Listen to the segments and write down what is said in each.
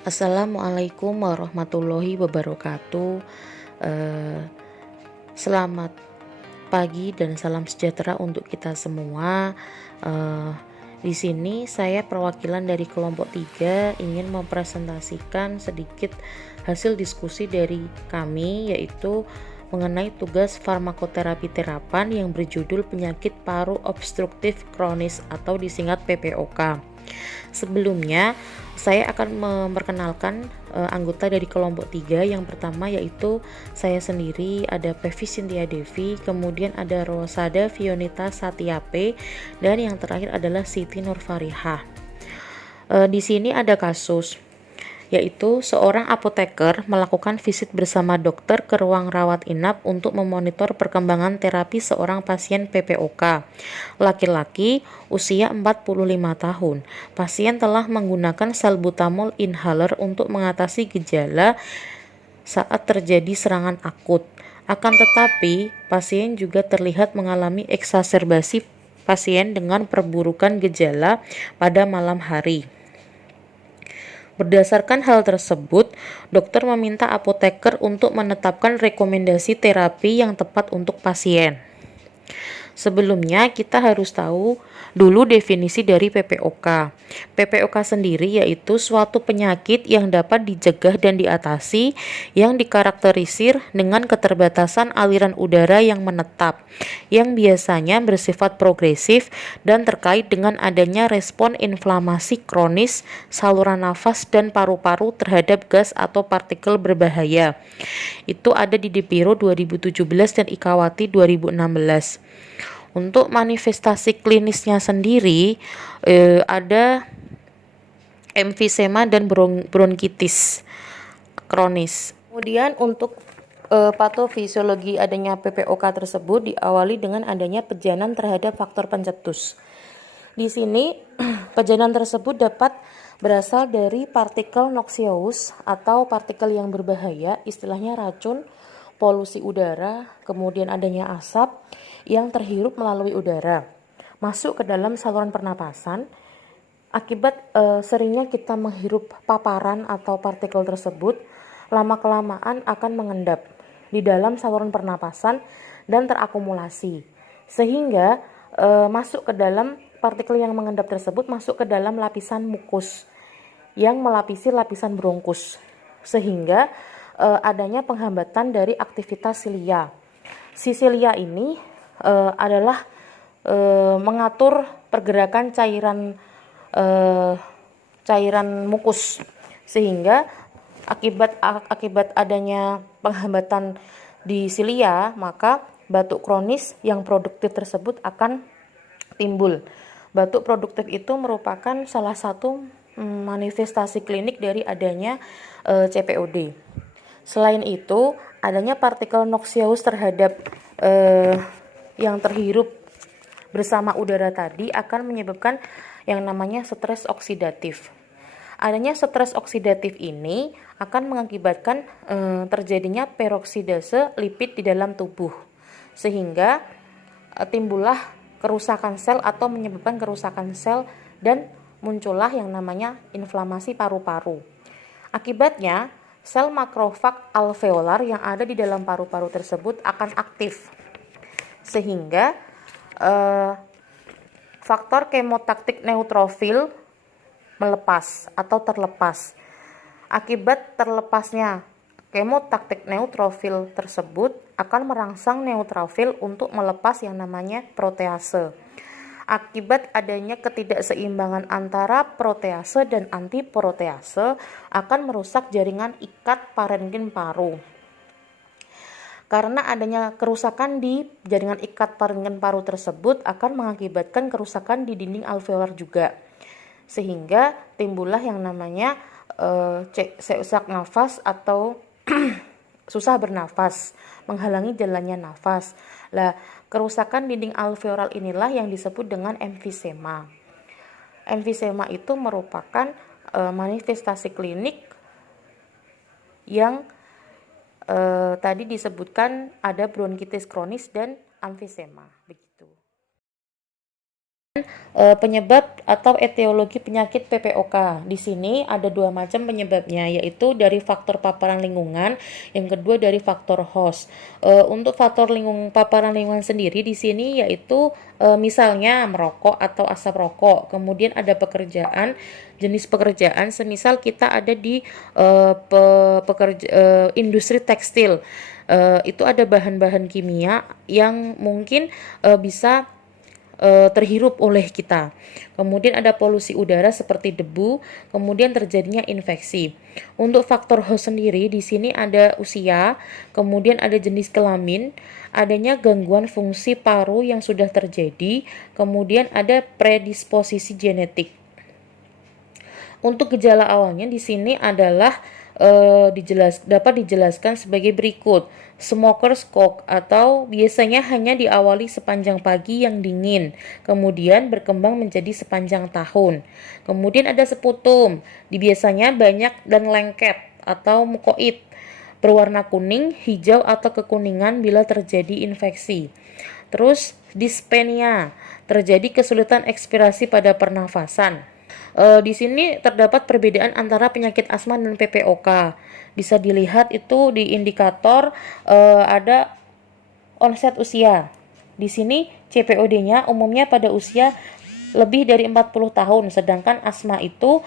Assalamualaikum warahmatullahi wabarakatuh. Selamat pagi dan salam sejahtera untuk kita semua. Di sini saya perwakilan dari kelompok 3 ingin mempresentasikan sedikit hasil diskusi dari kami, yaitu mengenai tugas farmakoterapi terapan yang berjudul penyakit paru obstruktif kronis atau disingkat PPOK. Sebelumnya, saya akan memperkenalkan anggota dari kelompok 3. Yang pertama yaitu saya sendiri, ada Pevi Cynthia Devi, kemudian ada Rosada Fionita Satyape, dan yang terakhir adalah Siti Nurfarihah. Di sini ada kasus, yaitu seorang apoteker melakukan visit bersama dokter ke ruang rawat inap untuk memonitor perkembangan terapi seorang pasien PPOK. Laki-laki, usia 45 tahun. Pasien telah menggunakan salbutamol inhaler untuk mengatasi gejala saat terjadi serangan akut. Akan tetapi, pasien juga terlihat mengalami eksaserbasi pasien dengan perburukan gejala pada malam hari. Berdasarkan hal tersebut, dokter meminta apoteker untuk menetapkan rekomendasi terapi yang tepat untuk pasien. Sebelumnya kita harus tahu dulu definisi dari PPOK. PPOK sendiri yaitu suatu penyakit yang dapat dicegah dan diatasi yang dikarakterisir dengan keterbatasan aliran udara yang menetap, yang biasanya bersifat progresif dan terkait dengan adanya respon inflamasi kronis saluran nafas dan paru-paru terhadap gas atau partikel berbahaya. Itu ada di Dipiro 2017 dan Ikawati 2016. Untuk manifestasi klinisnya sendiri ada emfisema dan bronkitis kronis. Kemudian untuk patofisiologi adanya PPOK tersebut diawali dengan adanya pejanan terhadap faktor pencetus. Di sini pejanan tersebut dapat berasal dari partikel noxious atau partikel yang berbahaya, istilahnya racun, polusi udara, kemudian adanya asap yang terhirup melalui udara masuk ke dalam saluran pernapasan. Akibat seringnya kita menghirup paparan atau partikel tersebut, lama-kelamaan akan mengendap di dalam saluran pernapasan dan terakumulasi, sehingga masuk ke dalam partikel yang mengendap tersebut masuk ke dalam lapisan mukus yang melapisi lapisan bronkus, sehingga adanya penghambatan dari aktivitas silia. Si silia ini adalah mengatur pergerakan cairan mukus, sehingga akibat adanya penghambatan di silia, maka batuk kronis yang produktif tersebut akan timbul. Batuk produktif itu merupakan salah satu manifestasi klinik dari adanya CPOD. Selain itu, adanya partikel noxious terhadap yang terhirup bersama udara tadi akan menyebabkan yang namanya stres oksidatif. Adanya stres oksidatif ini akan mengakibatkan terjadinya peroksidase lipid di dalam tubuh, sehingga timbullah kerusakan sel atau menyebabkan kerusakan sel dan muncullah yang namanya inflamasi paru-paru. Akibatnya, sel makrofag alveolar yang ada di dalam paru-paru tersebut akan aktif, sehingga faktor kemotaktik neutrofil melepas atau terlepas. Akibat terlepasnya kemotaktik neutrofil tersebut akan merangsang neutrofil untuk melepas yang namanya protease. Akibat adanya ketidakseimbangan antara protease dan antiprotease akan merusak jaringan ikat parenkim paru. Karena adanya kerusakan di jaringan ikat parenkim paru tersebut akan mengakibatkan kerusakan di dinding alveolar juga, sehingga timbullah yang namanya sesak nafas atau susah bernafas, menghalangi jalannya nafas. Lah, kerusakan dinding alveolar inilah yang disebut dengan emfisema. Emfisema itu merupakan manifestasi klinik yang tadi disebutkan ada bronkitis kronis dan emfisema, begitu. Penyebab atau etiologi penyakit PPOK. Di sini ada dua macam penyebabnya, yaitu dari faktor paparan lingkungan, yang kedua dari faktor host. Untuk faktor paparan lingkungan sendiri di sini yaitu misalnya merokok atau asap rokok. Kemudian ada jenis pekerjaan, semisal kita ada di industri tekstil. Itu ada bahan-bahan kimia yang mungkin bisa terhirup oleh kita. Kemudian ada polusi udara seperti debu, kemudian terjadinya infeksi. Untuk faktor host sendiri di sini ada usia, kemudian ada jenis kelamin, adanya gangguan fungsi paru yang sudah terjadi, kemudian ada predisposisi genetik. Untuk gejala awalnya di sini adalah dapat dijelaskan sebagai berikut. Smoker's cough atau biasanya hanya diawali sepanjang pagi yang dingin, kemudian berkembang menjadi sepanjang tahun. Kemudian ada sputum, biasanya banyak dan lengket atau mukoid, berwarna kuning, hijau atau kekuningan bila terjadi infeksi. Terus dyspnea, terjadi kesulitan ekspirasi pada pernafasan. Di sini terdapat perbedaan antara penyakit asma dan PPOK. Bisa dilihat itu di indikator ada onset usia. Di sini CPOD-nya umumnya pada usia lebih dari 40 tahun, sedangkan asma itu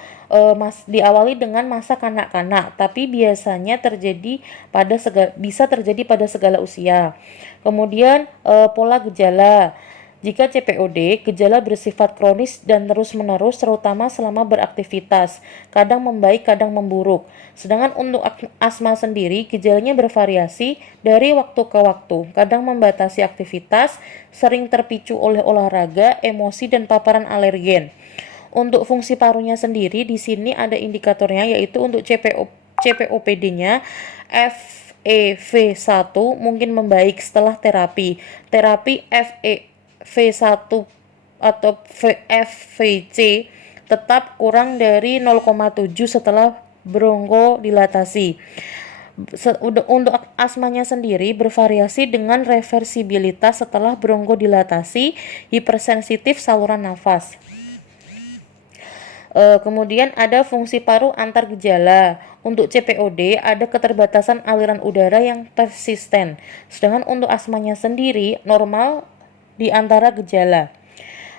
diawali dengan masa kanak-kanak, tapi biasanya bisa terjadi pada segala usia. Kemudian pola gejala. Jika CPOD, gejala bersifat kronis dan terus-menerus terutama selama beraktivitas, kadang membaik, kadang memburuk. Sedangkan untuk asma sendiri, gejalanya bervariasi dari waktu ke waktu, kadang membatasi aktivitas, sering terpicu oleh olahraga, emosi, dan paparan alergen. Untuk fungsi parunya sendiri, di sini ada indikatornya, yaitu untuk CPOPD-nya FEV1 mungkin membaik setelah terapi. Terapi V1 atau FVC tetap kurang dari 0,7 setelah bronchodilatasi. Untuk asmanya sendiri bervariasi dengan reversibilitas setelah bronchodilatasi, hipersensitif saluran nafas. Kemudian ada fungsi paru antar gejala. Untuk CPOD ada keterbatasan aliran udara yang persisten. Sedangkan untuk asmanya sendiri normal di antara gejala.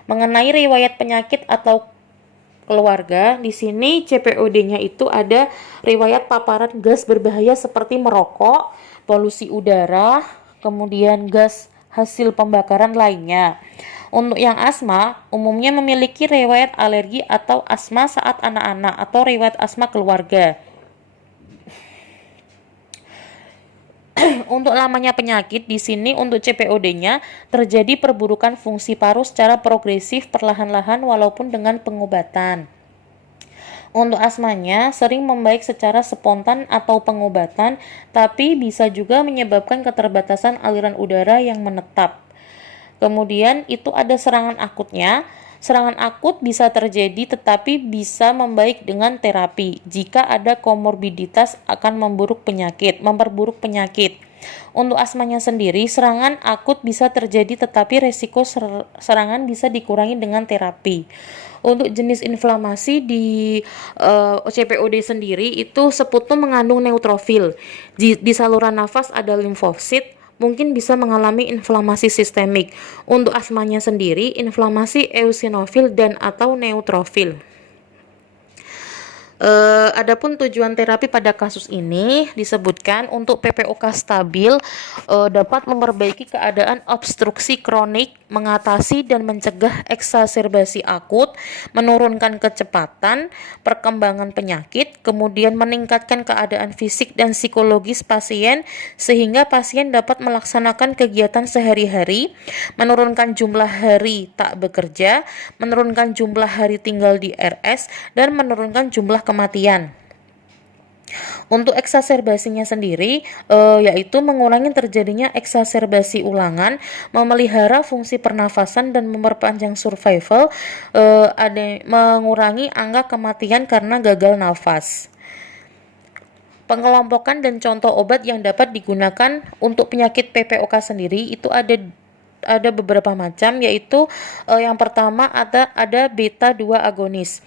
Mengenai riwayat penyakit atau keluarga, di sini CPOD-nya itu ada riwayat paparan gas berbahaya seperti merokok, polusi udara, kemudian gas hasil pembakaran lainnya. Untuk yang asma, umumnya memiliki riwayat alergi atau asma saat anak-anak atau riwayat asma keluarga. Untuk lamanya penyakit di sini untuk CPOD-nya terjadi perburukan fungsi paru secara progresif perlahan-lahan walaupun dengan pengobatan. Untuk asmanya sering membaik secara spontan atau pengobatan, tapi bisa juga menyebabkan keterbatasan aliran udara yang menetap. Kemudian itu ada serangan akutnya. Serangan akut bisa terjadi tetapi bisa membaik dengan terapi. Jika ada komorbiditas akan memperburuk penyakit. Untuk asmanya sendiri, serangan akut bisa terjadi tetapi resiko serangan bisa dikurangi dengan terapi. Untuk jenis inflamasi di CPOD sendiri itu sputum mengandung neutrofil. Di saluran nafas ada limfosit, mungkin bisa mengalami inflamasi sistemik. Untuk asmanya sendiri, inflamasi eosinofil dan atau neutrofil. Adapun tujuan terapi pada kasus ini disebutkan untuk PPOK stabil dapat memperbaiki keadaan obstruksi kronik, mengatasi dan mencegah eksaserbasi akut, menurunkan kecepatan perkembangan penyakit, kemudian meningkatkan keadaan fisik dan psikologis pasien sehingga pasien dapat melaksanakan kegiatan sehari-hari, menurunkan jumlah hari tak bekerja, menurunkan jumlah hari tinggal di RS, dan menurunkan jumlah kematian. Untuk eksaserbasinya sendiri yaitu mengurangi terjadinya eksaserbasi ulangan, memelihara fungsi pernafasan dan memperpanjang survival, mengurangi angka kematian karena gagal nafas. Pengelompokan dan contoh obat yang dapat digunakan untuk penyakit PPOK sendiri itu ada ada beberapa macam, yaitu yang pertama ada beta 2 agonis.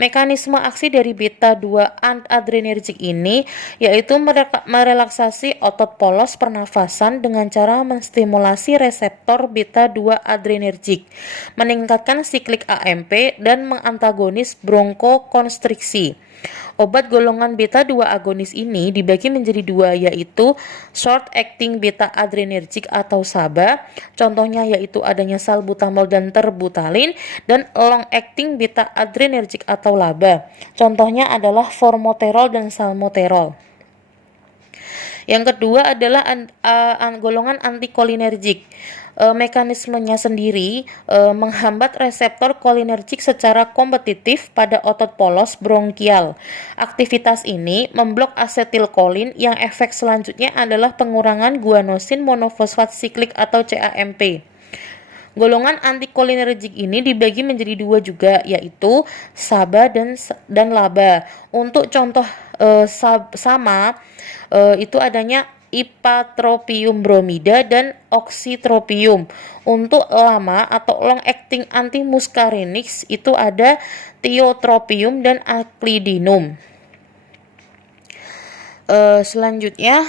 Mekanisme aksi dari beta 2 adrenergik ini yaitu merelaksasi otot polos pernafasan dengan cara menstimulasi reseptor beta 2 adrenergik, meningkatkan siklik AMP dan mengantagonis bronkokonstriksi. Obat golongan beta 2 agonis ini dibagi menjadi dua, yaitu short acting beta adrenergic atau SABA, contohnya yaitu adanya salbutamol dan terbutalin, dan long acting beta adrenergic atau LABA, contohnya adalah formoterol dan salmoterol. Yang kedua adalah golongan antikolinergik. Mekanismenya sendiri menghambat reseptor kolinergik secara kompetitif pada otot polos bronkial. Aktivitas ini memblok asetilkolin yang efek selanjutnya adalah pengurangan guanosin monofosfat siklik atau CAMP. Golongan antikolinergik ini dibagi menjadi dua juga, yaitu SABA dan LABA. Untuk contoh sama itu adanya ipatropium bromida dan oksitropium. Untuk lama atau long acting antimuscarinix itu ada tiotropium dan aclidinum. Selanjutnya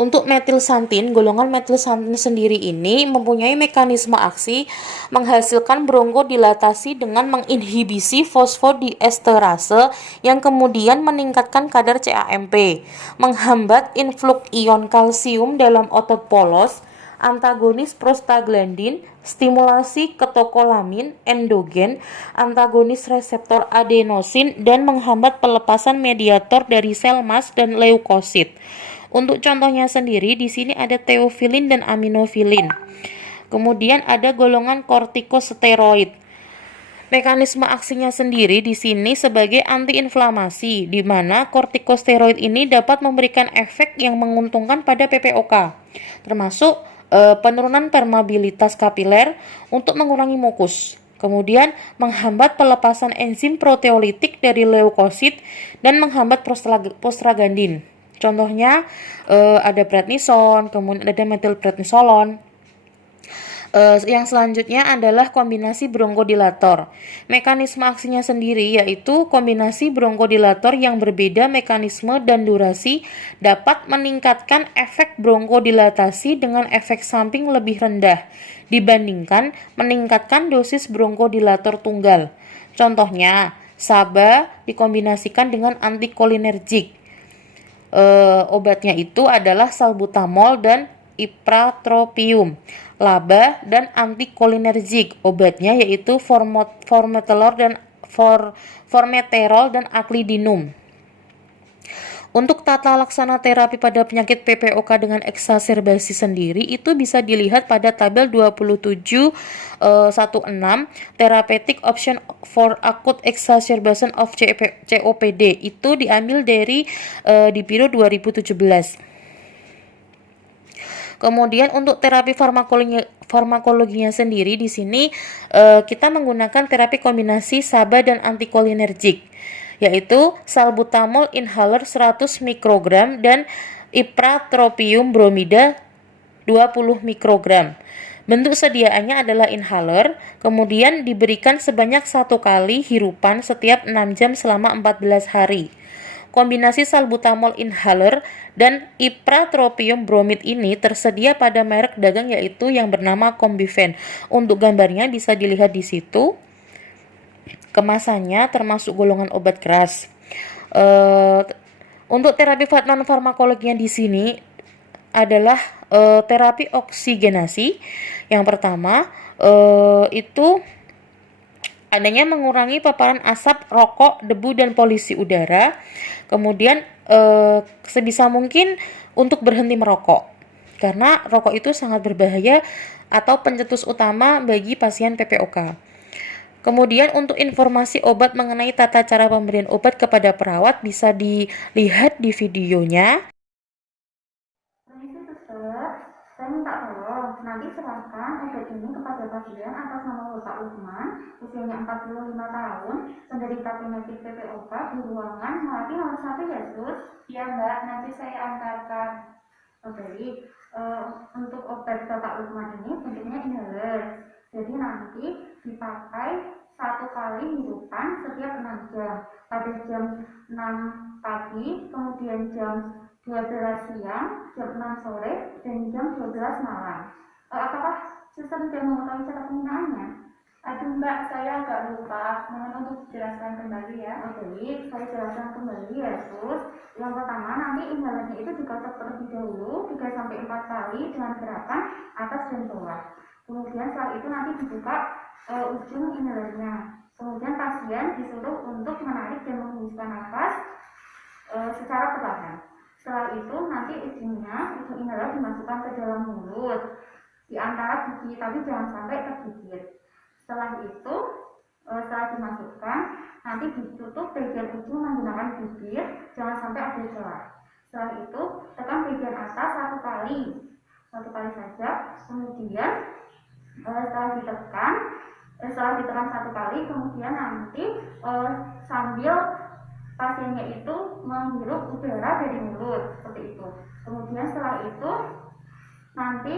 untuk metilsantin, golongan metilsantin sendiri ini mempunyai mekanisme aksi menghasilkan bronkodilatasi dengan menginhibisi fosfodiesterase yang kemudian meningkatkan kadar CAMP, menghambat influx ion kalsium dalam otot polos, antagonis prostaglandin, stimulasi ketokolamin endogen, antagonis reseptor adenosin, dan menghambat pelepasan mediator dari sel mast dan leukosit. Untuk contohnya sendiri di sini ada teofilin dan aminofilin. Kemudian ada golongan kortikosteroid. Mekanisme aksinya sendiri di sini sebagai antiinflamasi, di mana kortikosteroid ini dapat memberikan efek yang menguntungkan pada PPOK, termasuk penurunan permeabilitas kapiler untuk mengurangi mukus. Kemudian menghambat pelepasan enzim proteolitik dari leukosit dan menghambat prostaglandin. Contohnya ada prednison, kemudian ada metilprednisolon. Yang selanjutnya adalah kombinasi bronkodilator. Mekanisme aksinya sendiri yaitu kombinasi bronkodilator yang berbeda mekanisme dan durasi dapat meningkatkan efek bronkodilatasi dengan efek samping lebih rendah dibandingkan meningkatkan dosis bronkodilator tunggal. Contohnya, SABA dikombinasikan dengan antikolinergik. Obatnya itu adalah salbutamol dan ipratropium. LABA dan antikolinergik. Obatnya yaitu formoterol dan aclidinum. Untuk tata laksana terapi pada penyakit PPOK dengan eksaserbasi sendiri itu bisa dilihat pada tabel 27 16 therapeutic option for acute exacerbation of COPD. Itu diambil dari Dipiro 2017. Kemudian untuk terapi farmakologinya sendiri di sini kita menggunakan terapi kombinasi SABA dan antikolinergik, yaitu salbutamol inhaler 100 mikrogram dan ipratropium bromida 20 mikrogram. Bentuk sediaannya adalah inhaler, kemudian diberikan sebanyak 1 kali hirupan setiap 6 jam selama 14 hari. Kombinasi salbutamol inhaler dan ipratropium bromid ini tersedia pada merek dagang yaitu yang bernama Combifen. Untuk gambarnya bisa dilihat di situ. Kemasannya termasuk golongan obat keras. Untuk terapi non-farmakologinya di sini adalah terapi oksigenasi. Yang pertama itu adanya mengurangi paparan asap, rokok, debu, dan polusi udara. Kemudian sebisa mungkin untuk berhenti merokok, karena rokok itu sangat berbahaya atau pencetus utama bagi pasien PPOK. Kemudian untuk informasi obat mengenai tata cara pemberian obat kepada perawat bisa dilihat di videonya. Saya minta tolong, nanti serahkan obat ini kepada pasien atas nama Bapak Lukman, usianya 45 tahun, penderita penyakit PPOK di ruangan Melati nomor 1 ya, Sus? Iya Mbak, nanti saya antarkan. Oh, baik. untuk obat Bapak Lukman ini bentuknya inhaler. Jadi nanti dipakai 1 kali hirupan setiap 6 jam. Pada jam 6 pagi, kemudian jam 12 siang, jam 6 sore, dan jam 12 malam. Apakah suster sudah mengetahui cara penggunaannya? Aduh Mbak, saya agak lupa. Mohon untuk dijelaskan kembali ya. Baik, saya jelaskan kembali ya, Sus. Yang pertama, nanti inhalernya itu dikocok terlebih dahulu 3-4 kali dengan gerakan atas dan bawah. Kemudian setelah itu nanti dibuka ujung inhalernya. Kemudian pasien disuruh untuk menarik dan menghembuskan nafas secara perlahan. Setelah itu nanti ujung inhaler dimasukkan ke dalam mulut di antara gigi, tapi jangan sampai tergigit. Setelah itu, setelah dimasukkan, nanti ditutup bagian ujung menggunakan bibir, jangan sampai ada celah. Setelah itu, tekan bagian atas 1 kali saja. Kemudian setelah ditekan 1 kali, kemudian nanti sambil pasiennya itu menghirup udara dari mulut seperti itu. Kemudian setelah itu nanti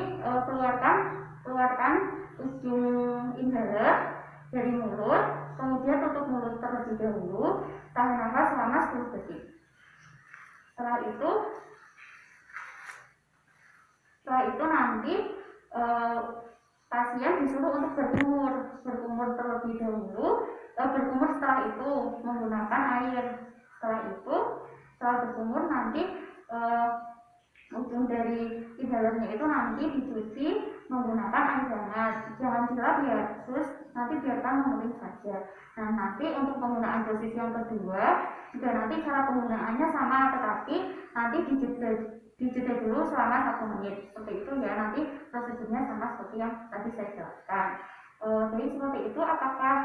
keluarkan ujung inhaler dari mulut, kemudian tutup mulut terlebih dahulu, tahan nafas selama 10 detik. Setelah itu nanti pasien disuruh untuk berkumur terlebih dahulu, berkumur setelah itu menggunakan air. Setelah berkumur nanti ujung dari inhalernya itu nanti dicuci menggunakan air hangat. Jangan dilap ya, terus nanti biarkan mengering saja. Nah, nanti untuk penggunaan dosis yang kedua juga nanti cara penggunaannya sama, tetapi nanti dijeda dulu selama 1 menit. Seperti itu ya, nanti prosedurnya sama seperti yang tadi saya jelaskan. Jadi seperti itu, apakah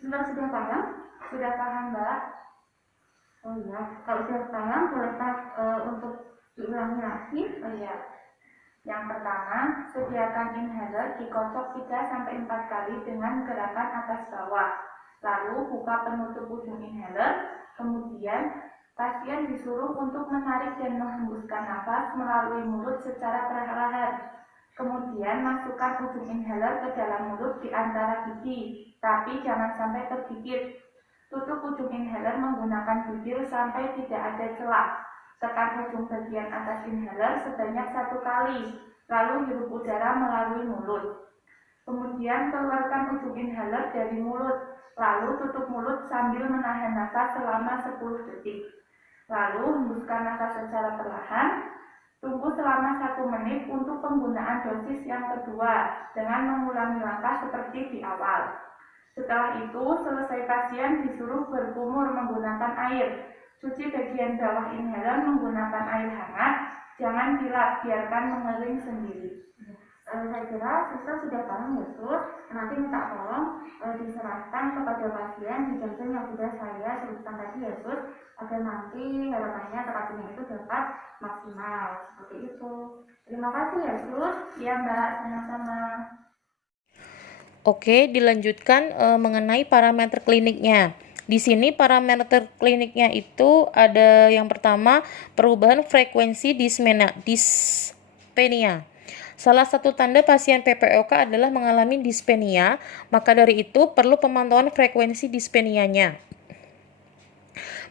sudah paham? Sudah paham Mbak? Oh iya, kalau sudah paham bolehkah untuk diulangi lagi? Oh iya. Yang pertama, sediakan inhaler dikocok 3-4 kali dengan gerakan atas bawah. Lalu buka penutup ujung inhaler, kemudian pasien disuruh untuk menarik dan menghembuskan nafas melalui mulut secara perlahan. Kemudian masukkan ujung inhaler ke dalam mulut di antara gigi, tapi jangan sampai tergigit. Tutup ujung inhaler menggunakan bibir sampai tidak ada celah. Tekan ujung bagian atas inhaler sebanyak 1 kali, lalu hirup udara melalui mulut. Kemudian keluarkan ujung inhaler dari mulut, lalu tutup mulut sambil menahan nafas selama 10 detik. Lalu hembuskan nafas secara perlahan. Tunggu selama 1 menit untuk penggunaan dosis yang kedua dengan mengulangi langkah seperti di awal. Setelah itu, selesai pasien disuruh berkumur menggunakan air. Cuci bagian bawah inhaler menggunakan air hangat, jangan dilap, biarkan mengering sendiri. Saya kira suster sudah paham ya, Sus. Nanti minta tolong diserahkan kepada pasien di jam yang sudah saya sebutkan tadi ya, Sus, agar nanti harapannya terapinya itu dapat maksimal. Seperti itu. Terima kasih ya, Sus. Ya Mbak, sama-sama. Oke, dilanjutkan mengenai parameter kliniknya. Di sini parameter kliniknya itu ada yang pertama, perubahan frekuensi dyspnea. Salah satu tanda pasien PPOK adalah mengalami dyspnea, maka dari itu perlu pemantauan frekuensi dyspneanya.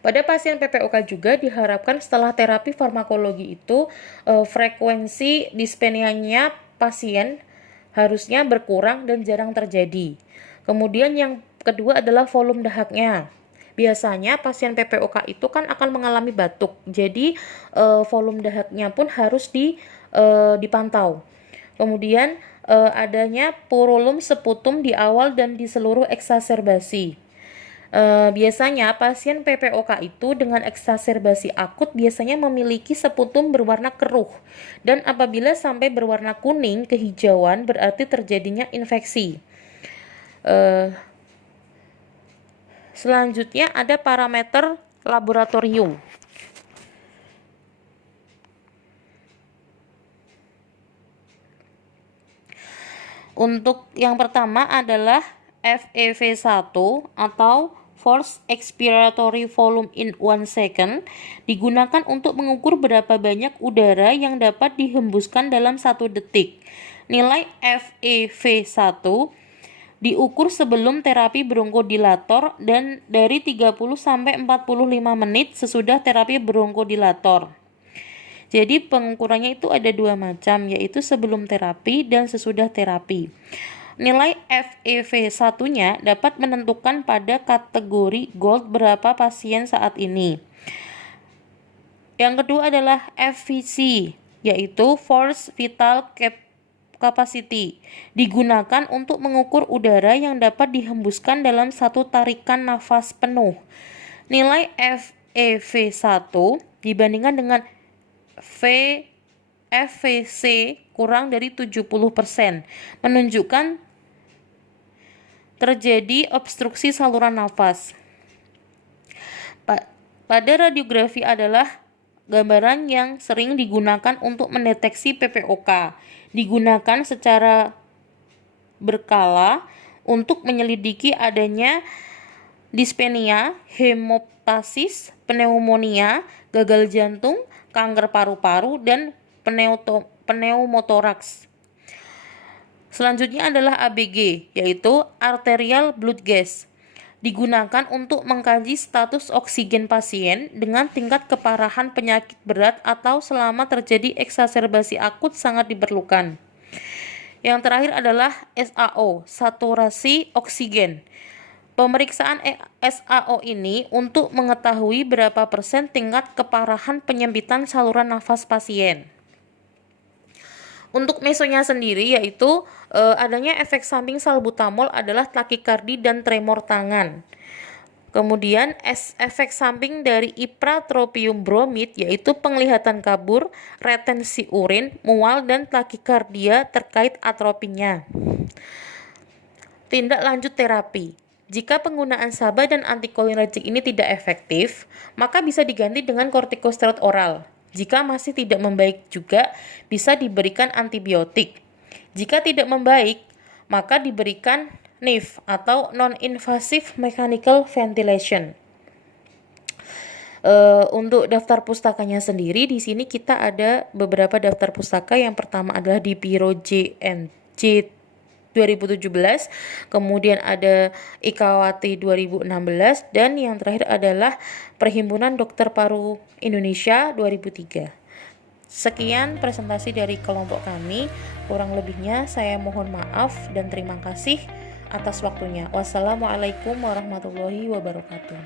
Pada pasien PPOK juga diharapkan setelah terapi farmakologi itu frekuensi dyspneanya pasien harusnya berkurang dan jarang terjadi. Kemudian yang kedua adalah volume dahaknya. Biasanya pasien PPOK itu kan akan mengalami batuk, jadi volume dahaknya pun harus dipantau. Kemudian adanya purulum sputum di awal dan di seluruh eksaserbasi. Biasanya pasien PPOK itu dengan eksaserbasi akut biasanya memiliki sputum berwarna keruh, dan apabila sampai berwarna kuning kehijauan berarti terjadinya infeksi. Selanjutnya ada parameter laboratorium. Untuk yang pertama adalah FEV1 atau force expiratory volume in 1 second digunakan untuk mengukur berapa banyak udara yang dapat dihembuskan dalam 1 detik. Nilai FeV1 diukur sebelum terapi bronkodilator dan dari 30 sampai 45 menit sesudah terapi bronkodilator. Jadi pengukurannya itu ada 2 macam, yaitu sebelum terapi dan sesudah terapi. Nilai FeV1-nya dapat menentukan pada kategori gold berapa pasien saat ini. Yang kedua adalah FVC, yaitu Force Vital Capacity, digunakan untuk mengukur udara yang dapat dihembuskan dalam 1 tarikan nafas penuh. Nilai FeV1 dibandingkan dengan FVC kurang dari 70% menunjukkan terjadi obstruksi saluran nafas. Pada radiografi adalah gambaran yang sering digunakan untuk mendeteksi PPOK. Digunakan secara berkala untuk menyelidiki adanya dispnea, hemoptasis, pneumonia, gagal jantung, kanker paru-paru, dan pneumotoraks. Selanjutnya adalah ABG, yaitu arterial blood gas. Digunakan untuk mengkaji status oksigen pasien dengan tingkat keparahan penyakit berat atau selama terjadi eksaserbasi akut sangat diperlukan. Yang terakhir adalah SAO, saturasi oksigen. Pemeriksaan SAO ini untuk mengetahui berapa persen tingkat keparahan penyempitan saluran nafas pasien. Untuk mesonya sendiri yaitu adanya efek samping salbutamol adalah takikardi dan tremor tangan. Kemudian efek samping dari ipratropium bromid yaitu penglihatan kabur, retensi urin, mual, dan takikardia terkait atropinya. Tindak lanjut terapi. Jika penggunaan SABA dan antikolinergik ini tidak efektif, maka bisa diganti dengan kortikosteroid oral. Jika masih tidak membaik juga, bisa diberikan antibiotik. Jika tidak membaik, maka diberikan NIV atau non-invasive mechanical ventilation. Untuk daftar pustakanya sendiri, di sini kita ada beberapa daftar pustaka. Yang pertama adalah di Biro JNJ 2017, kemudian ada IKAWATI 2016, dan yang terakhir adalah Perhimpunan Dokter Paru Indonesia 2003. Sekian presentasi dari kelompok kami, kurang lebihnya saya mohon maaf dan terima kasih atas waktunya. Wassalamualaikum warahmatullahi wabarakatuh.